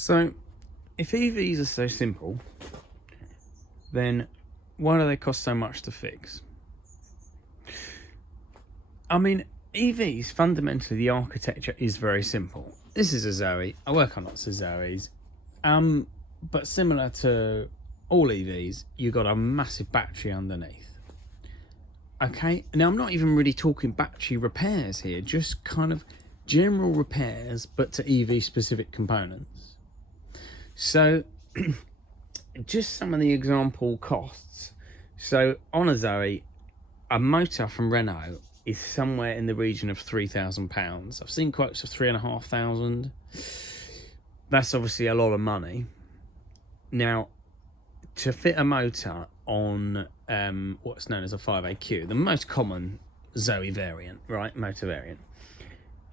So, if EVs are so simple, then why do they cost so much to fix? I mean, EVs, fundamentally, the architecture is very simple. This is a Zoe. I work on lots of Zoes. But similar to all EVs, you've got a massive battery underneath. Okay, now I'm not even really talking battery repairs here, just kind of general repairs, but to EV specific components. So, just some of the example costs. So, on a Zoe, a motor from Renault is somewhere in the region of £3,000. I've seen quotes of £3,500. That's obviously a lot of money. Now, to fit a motor on what's known as a 5AQ, the most common Zoe variant, right, motor variant,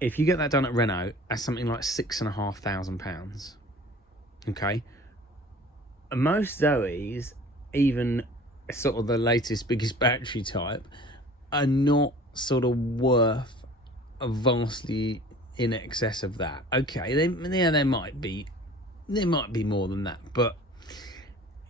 if you get that done at Renault, that's something like £6,500. Okay, most Zoes, even sort of the latest, biggest battery type, are not sort of worth vastly in excess of that. Okay, there might be more than that, but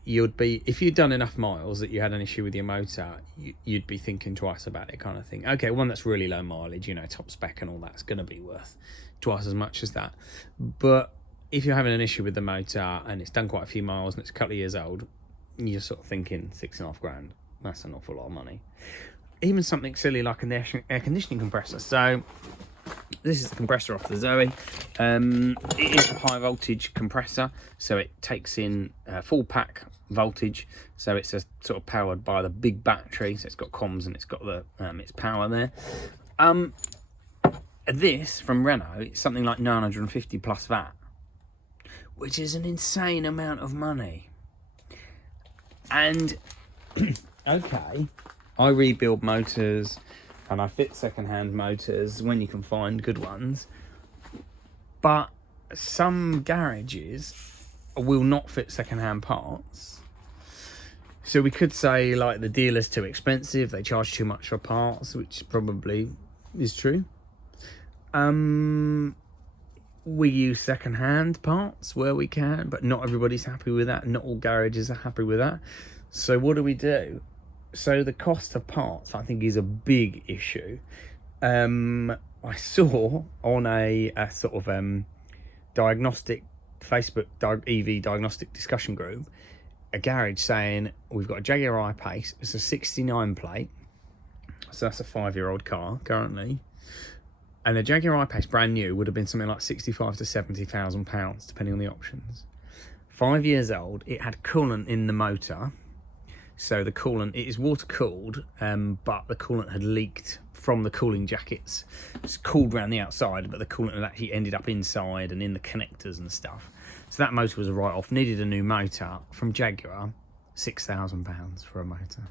you'd be, if you'd done enough miles that you had an issue with your motor, you'd be thinking twice about it, kind of thing. Okay, one that's really low mileage, top spec and all that's going to be worth twice as much as that. But if you're having an issue with the motor and it's done quite a few miles and it's a couple of years old, you're sort of thinking £6,500. That's an awful lot of money. Even something silly like an air conditioning compressor. So this is the compressor off the Zoe. It is a high voltage compressor, so it takes in full pack voltage. So it's a sort of powered by the big battery. So it's got comms and it's got the its power there. This from Renault, it's something like 950 plus VAT, which is an insane amount of money. And okay, I rebuild motors and I fit second-hand motors when you can find good ones, but some garages will not fit second-hand parts. So we could say, like, the dealer's too expensive, they charge too much for parts, which probably is true. We use second-hand parts where we can, but not everybody's happy with that. Not all garages are happy with that. So what do? So the cost of parts, I think, is a big issue. I saw on a sort of diagnostic Facebook EV diagnostic discussion group, a garage saying, we've got a Jaguar I-Pace, it's a 69 plate, so that's a 5-year-old car currently. And a Jaguar I-Pace brand new would have been something like £65,000 to £70,000, depending on the options. 5 years old, it had coolant in the motor. So the coolant, it is water cooled, but the coolant had leaked from the cooling jackets. It's cooled around the outside, but the coolant had actually ended up inside and in the connectors and stuff. So that motor was a write-off. Needed a new motor from Jaguar, £6,000 for a motor.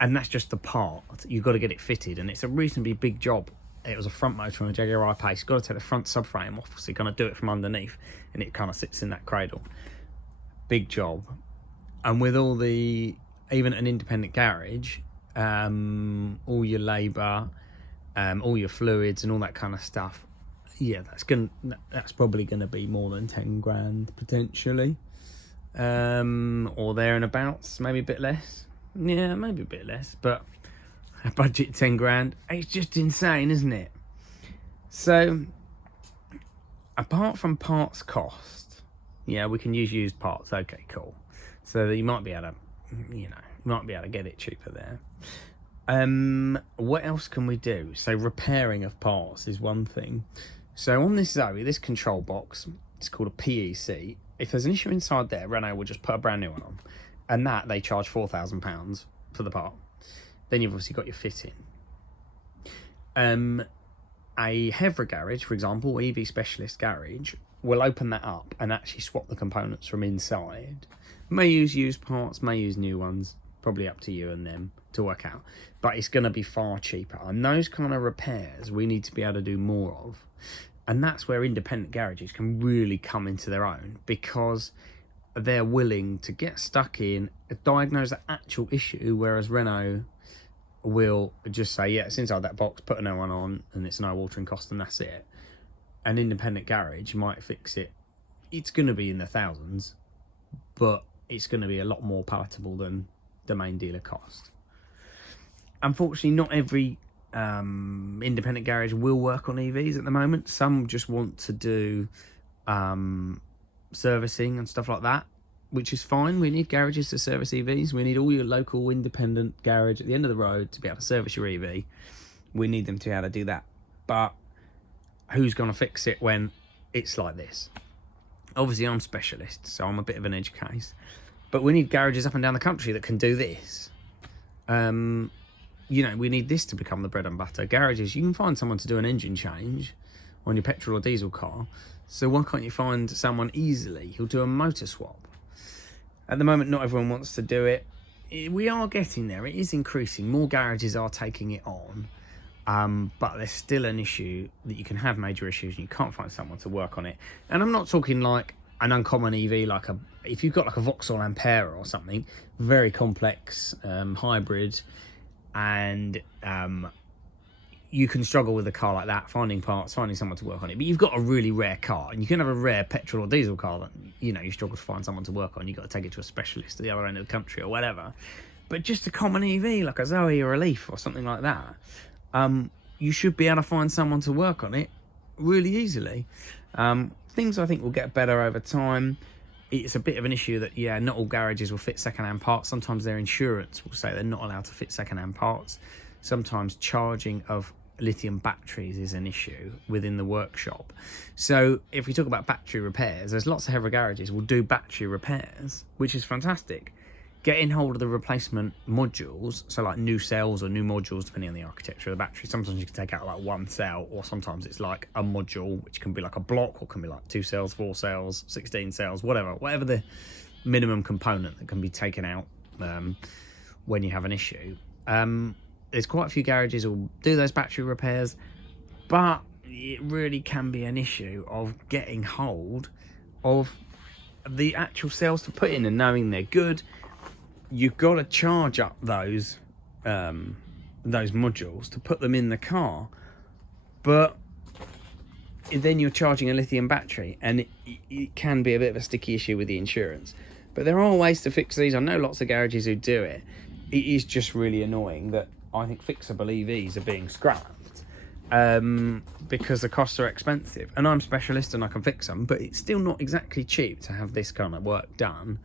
And that's just the part. You've got to get it fitted, and it's a reasonably big job. It was a front motor on a Jaguar I-Pace. You've got to take the front subframe off, so you're going to do it from underneath, and it kind of sits in that cradle. Big job. And with all the, even an independent garage, all your labour, all your fluids and all that kind of stuff, yeah, that's probably gonna be more than 10 grand potentially, or there and abouts, maybe a bit less. Yeah, maybe a bit less, but a budget 10 grand, it's just insane, isn't it? So, apart from parts cost, yeah, we can use used parts. Okay, cool. So that you might be able to, get it cheaper there. What else can we do? So repairing of parts is one thing. So on this Zoe, this control box, it's called a PEC. If there's an issue inside there, Renault will just put a brand new one on, and that they charge £4,000 for the part. Then you've obviously got your fitting. A Hevra garage, for example, EV specialist garage, will open that up and actually swap the components from inside. May use used parts, may use new ones, probably up to you and them to work out, but it's going to be far cheaper. And those kind of repairs we need to be able to do more of, and that's where independent garages can really come into their own, because they're willing to get stuck in, diagnose the actual issue, whereas Renault will just say, yeah, it's inside that box, put a new one on, and it's no watering cost, and that's it. An independent garage might fix it it's going to be in the thousands, but it's going to be a lot more palatable than the main dealer cost. Unfortunately, not every independent garage will work on EVs at the moment. Some just want to do servicing and stuff like that, which is fine. We need garages to service EVs. We need all your local independent garage at the end of the road to be able to service your EV. We need them to be able to do that. But who's going to fix it when it's like this? Obviously, I'm specialist, so I'm a bit of an edge case. But we need garages up and down the country that can do this. You know, we need this to become the bread and butter. Garages, you can find someone to do an engine change on your petrol or diesel car. So why can't you find someone easily who'll do a motor swap? At the moment, not everyone wants to do it. We are getting there. It is increasing. More garages are taking it on. But there's still an issue that you can have major issues and you can't find someone to work on it. And I'm not talking like an uncommon EV, like if you've got like a Vauxhall Ampera or something, very complex hybrid, and you can struggle with a car like that, finding parts, finding someone to work on it. But you've got a really rare car, and you can have a rare petrol or diesel car that, you know, you struggle to find someone to work on. You've got to take it to a specialist at the other end of the country or whatever. But just a common EV, like a Zoe or a Leaf or something like that, you should be able to find someone to work on it really easily. Things I think will get better over time. It's a bit of an issue that, yeah, not all garages will fit second-hand parts. Sometimes their insurance will say they're not allowed to fit second-hand parts. Sometimes charging of lithium batteries is an issue within the workshop. So if we talk about battery repairs, there's lots of heavy garages will do battery repairs, which is fantastic. Getting hold of the replacement modules, so like new cells or new modules, depending on the architecture of the battery. Sometimes you can take out like one cell, or sometimes it's like a module, which can be like a block, or can be like 2 cells, 4 cells, 16 cells, whatever the minimum component that can be taken out when you have an issue. There's quite a few garages that will do those battery repairs, but it really can be an issue of getting hold of the actual cells to put in and knowing they're good. You've got to charge up those modules to put them in the car, but then you're charging a lithium battery, and it can be a bit of a sticky issue with the insurance. But there are ways to fix these. I know lots of garages who do it. It is just really annoying that I think fixable EVs are being scrapped because the costs are expensive. And I'm a specialist and I can fix them, but it's still not exactly cheap to have this kind of work done.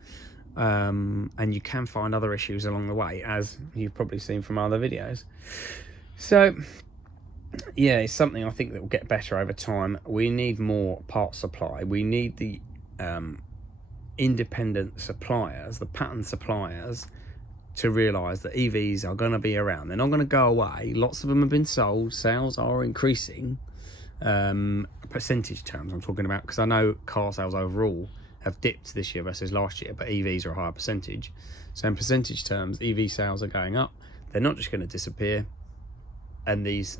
And you can find other issues along the way, as you've probably seen from other videos. So yeah, it's something I think that will get better over time. We need more part supply. We need the independent suppliers, the pattern suppliers, to realise that EVs are going to be around. They're not going to go away. Lots of them have been sold. Sales are increasing. Percentage terms I'm talking about, because I know car sales overall have dipped this year versus last year, but EVs are a higher percentage. So in percentage terms, EV sales are going up. They're not just going to disappear. And these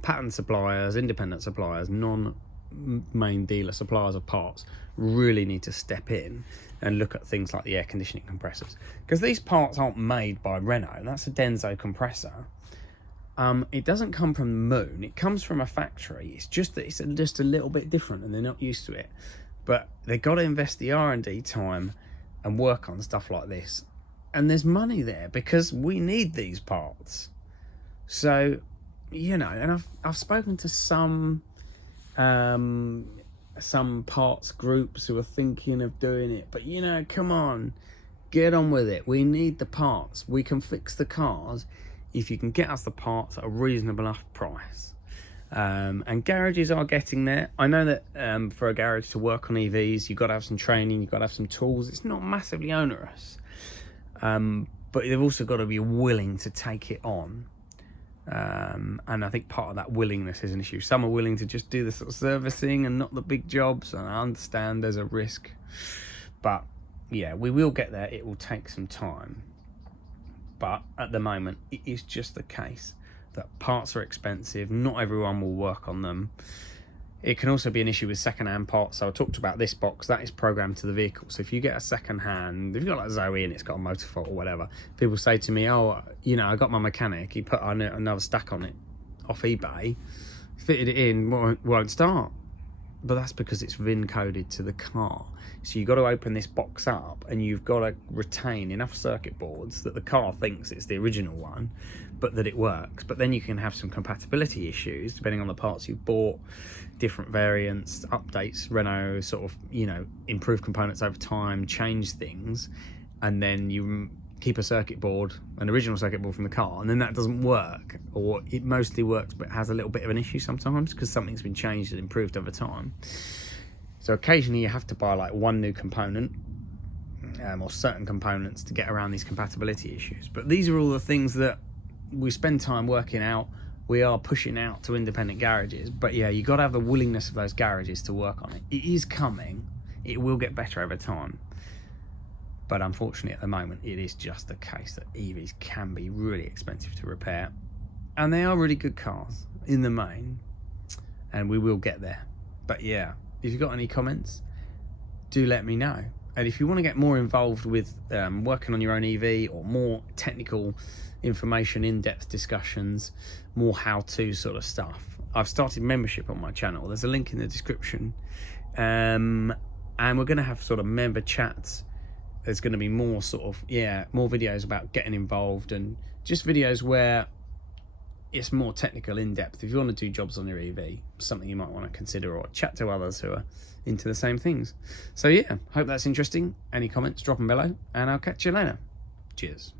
pattern suppliers, independent suppliers, non-main dealer suppliers of parts really need to step in and look at things like the air conditioning compressors, because these parts aren't made by Renault. That's a Denso compressor. It doesn't come from the moon. It comes from a factory. It's just that it's just a little bit different, and they're not used to it. But they've got to invest the R&D time and work on stuff like this. And there's money there because we need these parts. So, you know, and I've spoken to some parts groups who are thinking of doing it. But, you know, come on, get on with it. We need the parts. We can fix the cars if you can get us the parts at a reasonable enough price. And garages are getting there. I know that for a garage to work on EVs, you've got to have some training, you've got to have some tools. It's not massively onerous, but they've also got to be willing to take it on. And I think part of that willingness is an issue. Some are willing to just do the sort of servicing and not the big jobs, and I understand there's a risk, but yeah, we will get there. It will take some time, but at the moment it is just the case that parts are expensive. Not everyone will work on them. It can also be an issue with second-hand parts. So I talked about this box, that is programmed to the vehicle. So if you get a second-hand, if you've got like Zoe and it's got a motor fault or whatever, people say to me, oh, you know, I got my mechanic, he put another stack on it off eBay, fitted it in, won't start. but that's because it's VIN coded to the car. So you've got to open this box up and you've got to retain enough circuit boards that the car thinks it's the original one, but that it works. But then you can have some compatibility issues depending on the parts you've bought, different variants, updates, Renault sort of, you know, improve components over time, change things, and then you keep a circuit board, an original circuit board from the car, and then that doesn't work, or it mostly works but has a little bit of an issue sometimes because something's been changed and improved over time. So occasionally you have to buy like one new component or certain components to get around these compatibility issues. But these are all the things that we spend time working out. We are pushing out to independent garages, but yeah, you got to have the willingness of those garages to work on it. It is coming. It will get better over time. But unfortunately, at the moment, it is just the case that EVs can be really expensive to repair. And they are really good cars in the main. And we will get there. But yeah, if you've got any comments, do let me know. And if you want to get more involved with working on your own EV, or more technical information, in-depth discussions, more how-to sort of stuff, I've started membership on my channel. There's a link in the description. And we're going to have sort of member chats. There's going to be more sort of, more videos about getting involved, and just videos where it's more technical, in-depth. If you want to do jobs on your EV, something you might want to consider, or chat to others who are into the same things. So yeah, hope that's interesting. Any comments, drop them below, and I'll catch you later. Cheers.